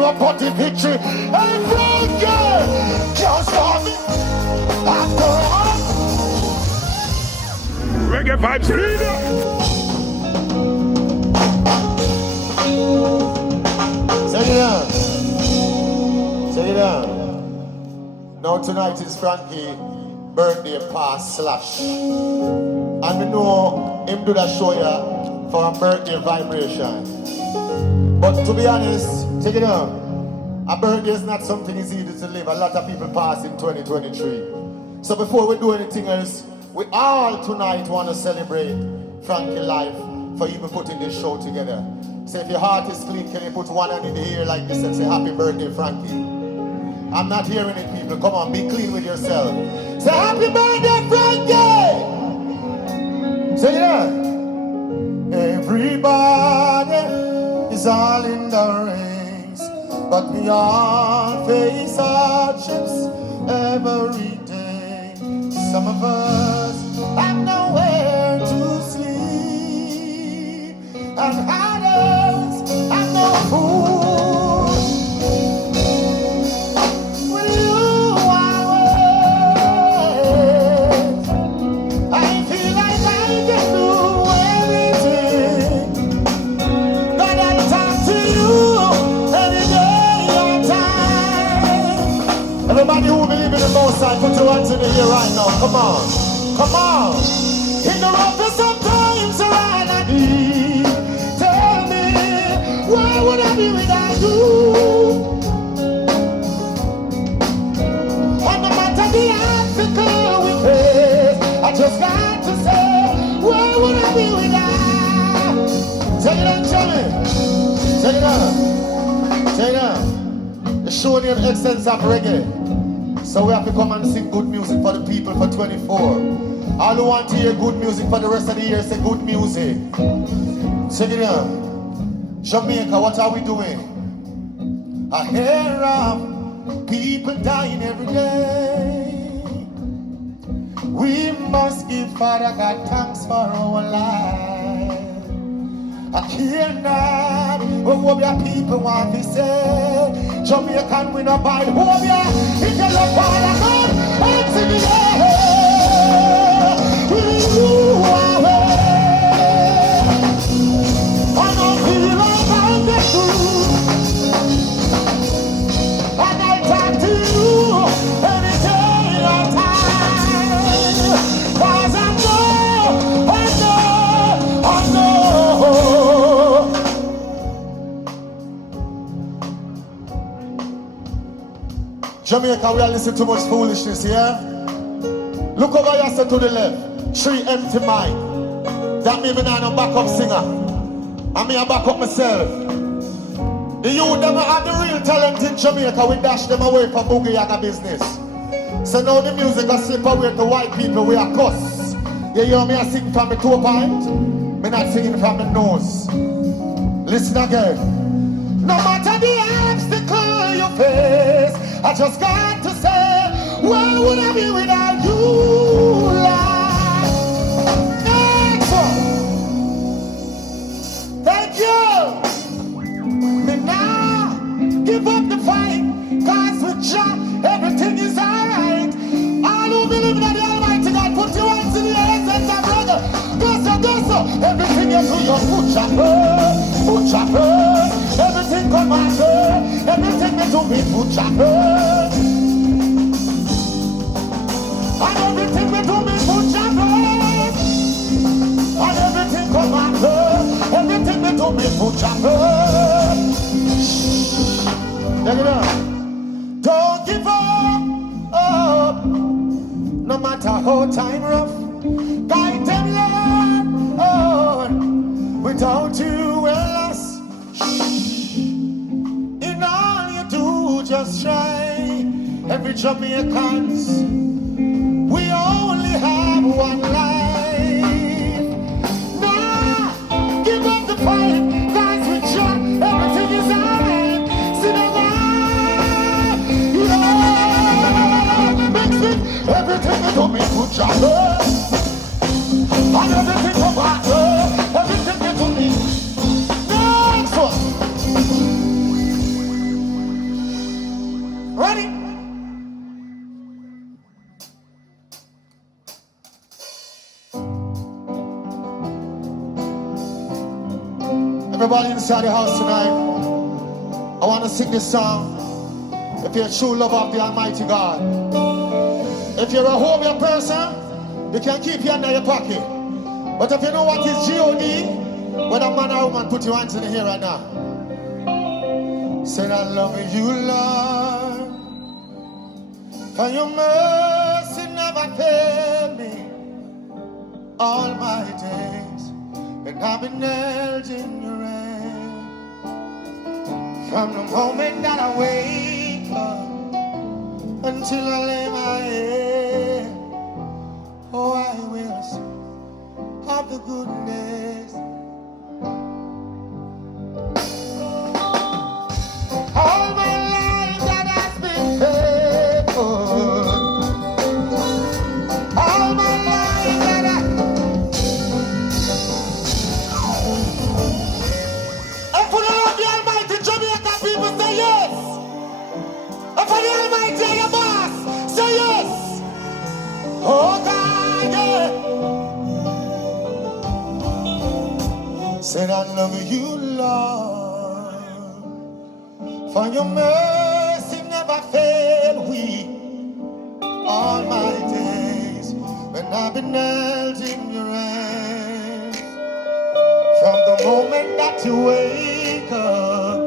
road, but the victory. And Reggae can't stop me. After all, Reggae vibes leader. Take it down. Take it down. Now tonight is Frankie's birthday pass slash. And we know him do that show ya for a birthday vibration. But to be honest, take it down. A birthday is not something easy to live. A lot of people pass in 2023. So before we do anything else, we all tonight want to celebrate Frankie's life for even putting this show together. So if your heart is clean, can you put one hand in the air like this and say happy birthday, Frankie? I'm not hearing it, people. Come on, be clean with yourself. Say happy birthday, Frankie! Say it. Everybody is all in the race, but we all face hardships every day. Some of us have nowhere to sleep, and others have no food. With you I wait. I feel like I can do everything. God, I talk to you every day and time. Everybody who believe in the Most High, put your hands in the air right now. Come on. Come on. In the roughest of times around I need. Tell me, where would I be without you? And no matter the obstacle we face, I just got to say, where would I be without? Take it on, Johnny. Take it on. Take it on. The show name Essence of Reggae. So we have to come and sing good music for the people for 24. All who want to hear good music for the rest of the year, say good music. Check it out. Jamaica, what are we doing? I hear of people dying every day. We must give Father God thanks for our life. I care not what people want to say. Jamaican we not buy Hobia. If you love Father God, hands in the air. Will you away? I don't feel like I'm the truth. And I talk to you every day and time. Cause I know. Jamaica, we are listening to much foolishness here. Yeah? Look over here to the left. 3 empty mic. That means me not a backup singer. I mean I back up myself. The youth them have the real talent in Jamaica. We dash them away for boogie yaga business. So now the music will slip away to white people. We are cuss. You hear me I sing from the 2 point? Me not singing from the nose. Listen again. No matter the obstacle you face, I just got to say, where would I be without you, Lord? Thank you. Me now give up the fight, cause with Jah everything is alright. All who believe in the Almighty God, put your hands in the air and say, brother, go so, everything you do, you put your first, everything come after, everything you do, me put your first. And everything we do, me put your first. And everything come after, everything we do, me put your first. Check it out. Don't give up, no matter how time rough. Guide them, Lord, without you we're lost. In all you do, just try. Every Jamaicans, we only have one life. Nah, give up the fight, guys, with Jah, everything is alright. See the life, yeah, mix it, everything you do me put Jah first. And everything come back, everything you do me. Next one. Everybody inside the house tonight, I want to sing this song. If you're a true lover of the Almighty God, if you're a homey person, you can keep your hand in your pocket. But if you know what is G-O-D, whether man or woman, put your hands in the air right now. Say, I love you, Lord, for your mercy never failed me all my days, and I've been held in your hand from the moment that I wake up until I lay my head. Oh, I will sing of the goodness. All my life that has been faithful. All my life that and for the Lord the Almighty, Jamaica people say yes. And for the Almighty, your boss, say yes. Oh God, yeah. Said I love you, Lord, for your mercy never failed we all my days when I've been held in your hands. From the moment that you wake up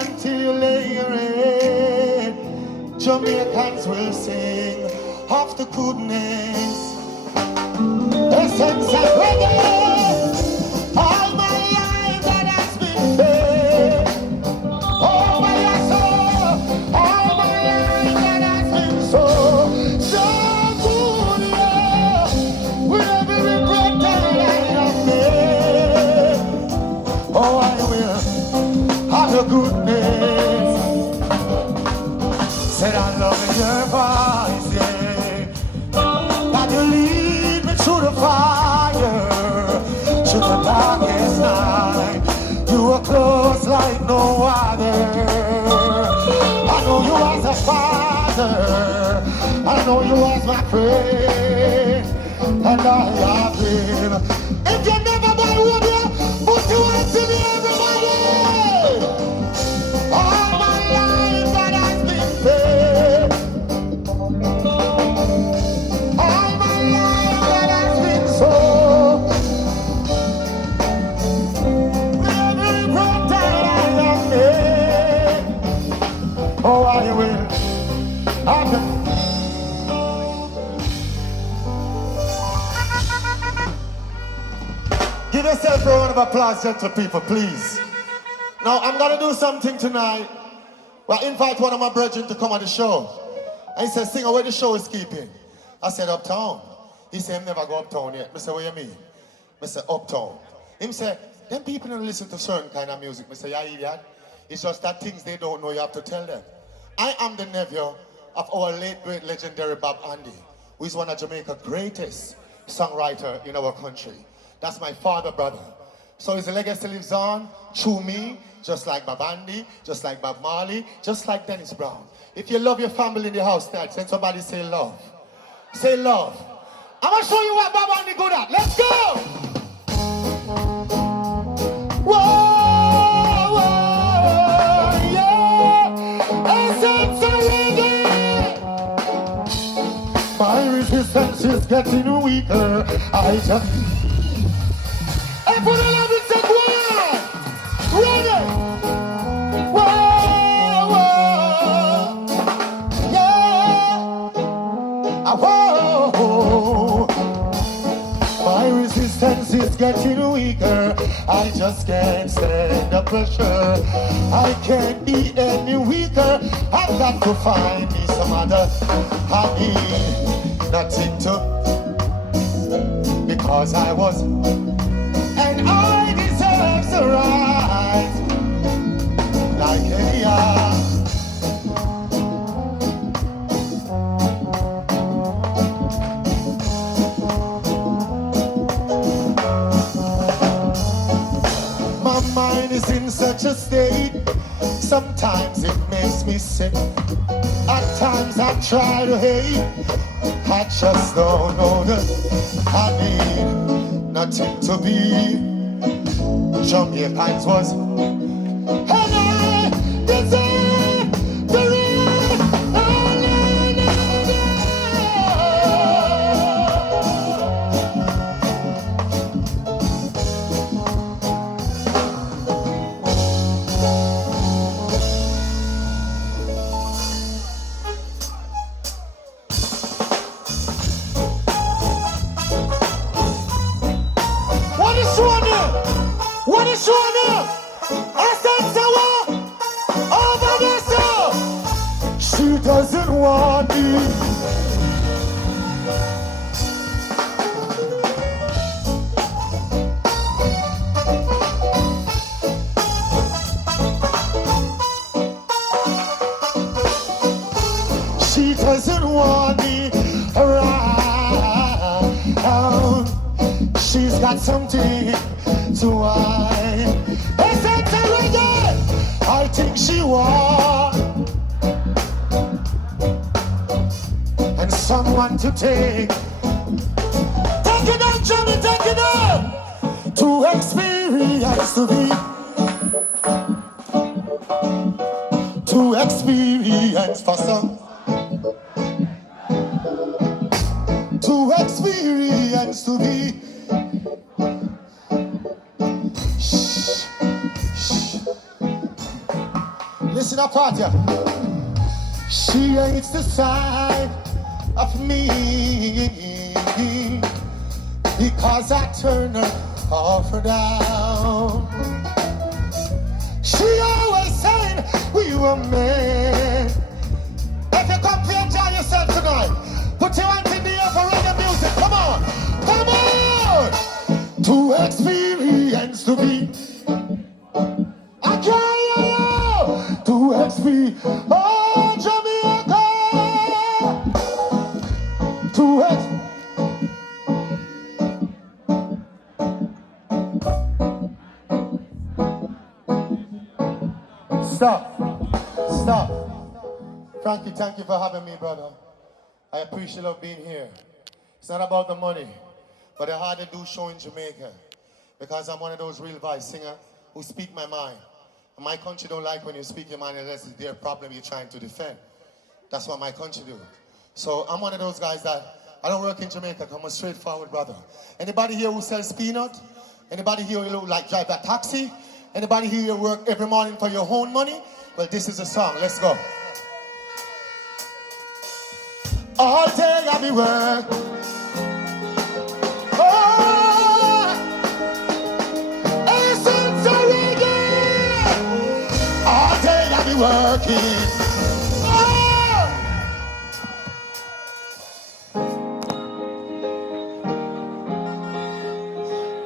until you lay your head, Jamaicans will sing of the goodness, essence of reggae. All my life that has been fair. Oh my soul, all my life that has been so good, yeah. With every breath that I am made. Oh, I will have your goodness. Said I love your voice, yeah. That you lead me through the fire, through the darkest night. You are close like no other. I know you as a father. I know you as my friend. And I have been. If you never buy one, put your hands in the air, everybody. All my life that has been fair. All my life that has been so. With every breath that I am made. Oh, I will. Amen. Give yourself a round of applause, gentle people, please. Now, I'm going to do something tonight. Well, I invite one of my brethren to come on the show. And he said, Singer, where the show is keeping? I said, uptown. He said, never go uptown yet. I said, what you mean? I said, uptown. He said, them people don't listen to certain kind of music. I said, yeah, idiot. It's just that things they don't know, you have to tell them. I am the nephew of our late, great, legendary Bob Andy, who is one of Jamaica's greatest songwriter in our country. That's my father, brother. So his legacy lives on through me, just like Bob Andy, just like Bob Marley, just like Dennis Brown. If you love your family in the house tonight, send somebody say love. Say love. I'm going to show you what Bob Andy good at. Let's go! Whoa, whoa, yeah! Essence of reggae! My resistance is getting weaker. I just... And for the love it's a quiet! Reggae! Whoa, whoa! Yeah! Whoa! My resistance is getting weaker. I just can't stand the pressure. I can't be any weaker. I've got to find me some other. I need nothing to. Because I was. And I deserve the right. Like any other. Mind is in such a state. Sometimes it makes me sick. At times I try to hate. I just don't know that I need nothing to be Jamaicans was. And I deserve the real. What is showing up? I said sour over there, so she doesn't want me. She doesn't want me around. She's got something to hide. They said to Reggae, I think she won. And someone to take. Take it on, Johnny, take it on. To experience to be. To experience for some. To experience to be. Listen up, party. She hates the sight of me because I turn her off or down. She always saying we were meant. If you come to enjoy yourself tonight, put your hands in the air for reggae music. Come on, come on. To experience to be. I can't. To XP, oh Jamaica, to X. Stop. Frankie, thank you for having me, brother. I appreciate love being here. It's not about the money, but I had to do show in Jamaica because I'm one of those real vibe singers who speak my mind. My country don't like when you speak your mind unless it's their problem you're trying to defend. That's what my country do. So I'm one of those guys that, I don't work in Jamaica, I'm a straightforward brother. Anybody here who sells peanut? Anybody here who like drive a taxi? Anybody here who work every morning for your own money? Well, this is a song, let's go. All day I be work. Working. Oh!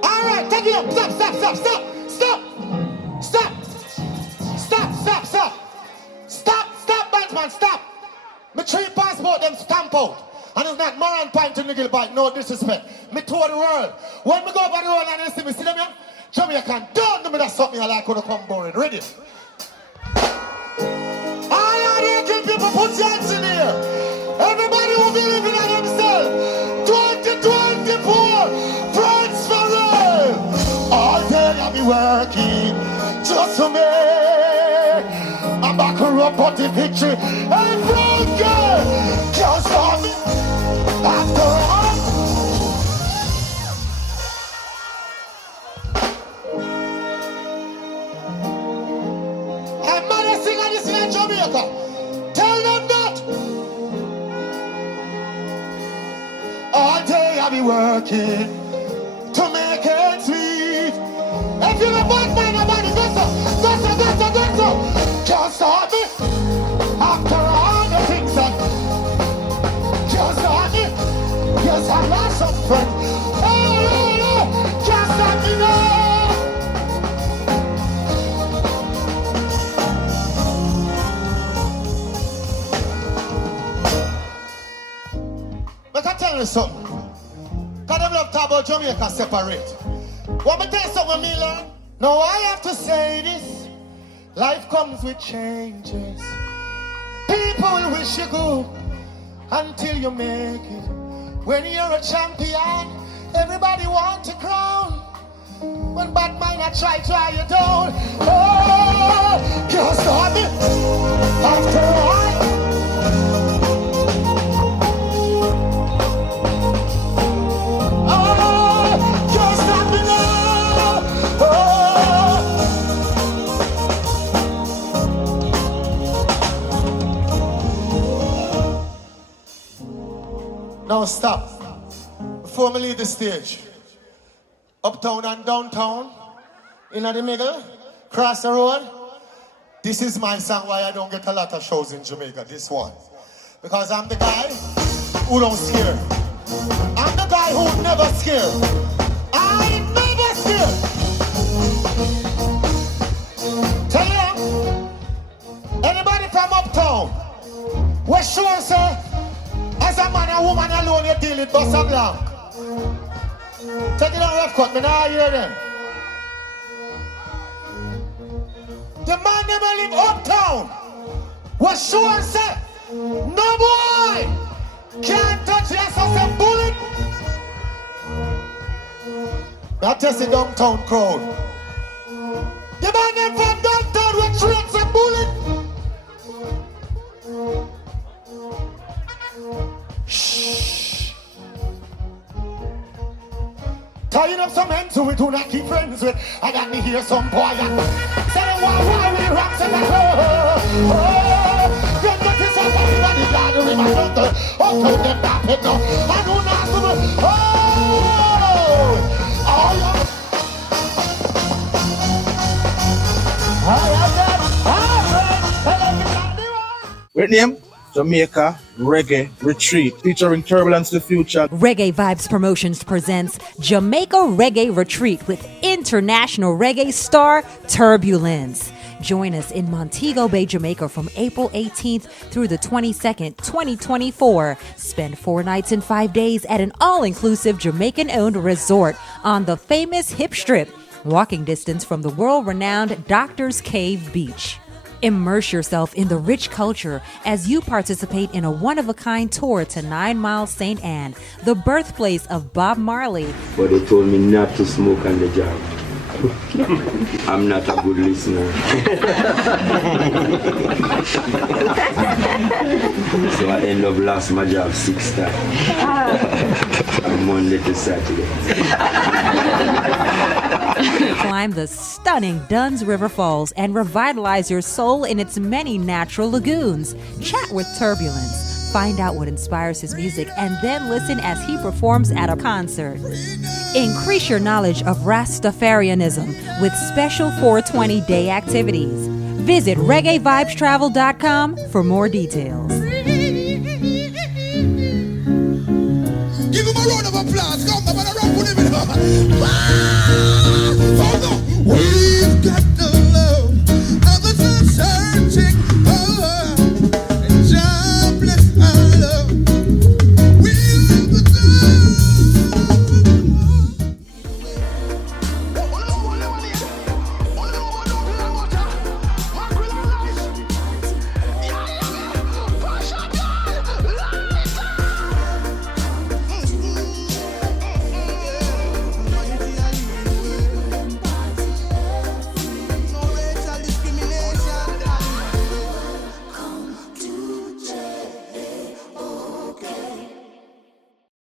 All right, take it up. Stop, Batman, stop. Me three passport them stamp out. And it's not Moran Pine to Negril bike, no disrespect. Me tour the world. When me go over the world and they see me, see them here? Jamaican, don't do me that something I like when I come boring. Ready? People put your hands in here. Everybody who believe in themselves. 2024, friends for real. All day I be working just to make I'm back up on the victory. And Reggae can't stop me after all. And man, I sing on this in Jamaica. Tell them that. All day I be working to make it sweet. If you're a bad man, nobody go so. Can't stop me after all the things that can't stop me. Yes, I lost some friends. Oh, can't stop me now. But I tell you something. Because I love talk about Jamaica separate. Want me tell you something, me learn? No, I have to say this. Life comes with changes. People will wish you good until you make it. When you're a champion, everybody wants a crown. When when bad mind I try you down. Oh, can't stop it. After all. Oh, can't stop me now. Oh. Now stop. Before we leave the stage, uptown and downtown, in the middle, cross the road, this is my song why I don't get a lot of shows in Jamaica, this one. Because I'm the guy who don't scare. I'm the guy who never scare. I never scare. Tell you, anybody from uptown, we're sure, sir, as a man and woman alone, you deal with Bossa Blanc. Take it on rough cut, me now hear them. The man never live uptown. Was sure say, no boy can't touch us as a bullet. That is the downtown crowd. The man never from downtown was sure as a bullet. Tying up some ends who we do not keep friends with. I got me here some boy and say why we rock in the club. Then that is all everybody gathering my brother. Oh, to them that pit now. I do not do it. Great name? Jamaica Reggae Retreat, featuring Turbulence the Future. Reggae Vibes Promotions presents Jamaica Reggae Retreat with international reggae star Turbulence. Join us in Montego Bay, Jamaica from April 18th through the 22nd, 2024. Spend 4 nights and 5 days at an all-inclusive Jamaican-owned resort on the famous Hip Strip, walking distance from the world-renowned Doctor's Cave Beach. Immerse yourself in the rich culture as you participate in a one-of-a-kind tour to 9 Mile St. Anne, the birthplace of Bob Marley. But they told me not to smoke on the job. I'm not a good listener. So I end up lost my job 6 times. From Monday to Saturday. Climb the stunning Dunn's River Falls and revitalize your soul in its many natural lagoons. Chat with Turbulence. Find out what inspires his music and then listen as he performs at a concert. Increase your knowledge of Rastafarianism with special 420 day activities. Visit reggaevibestravel.com for more details. Give him a round of applause. Come on, a round of applause.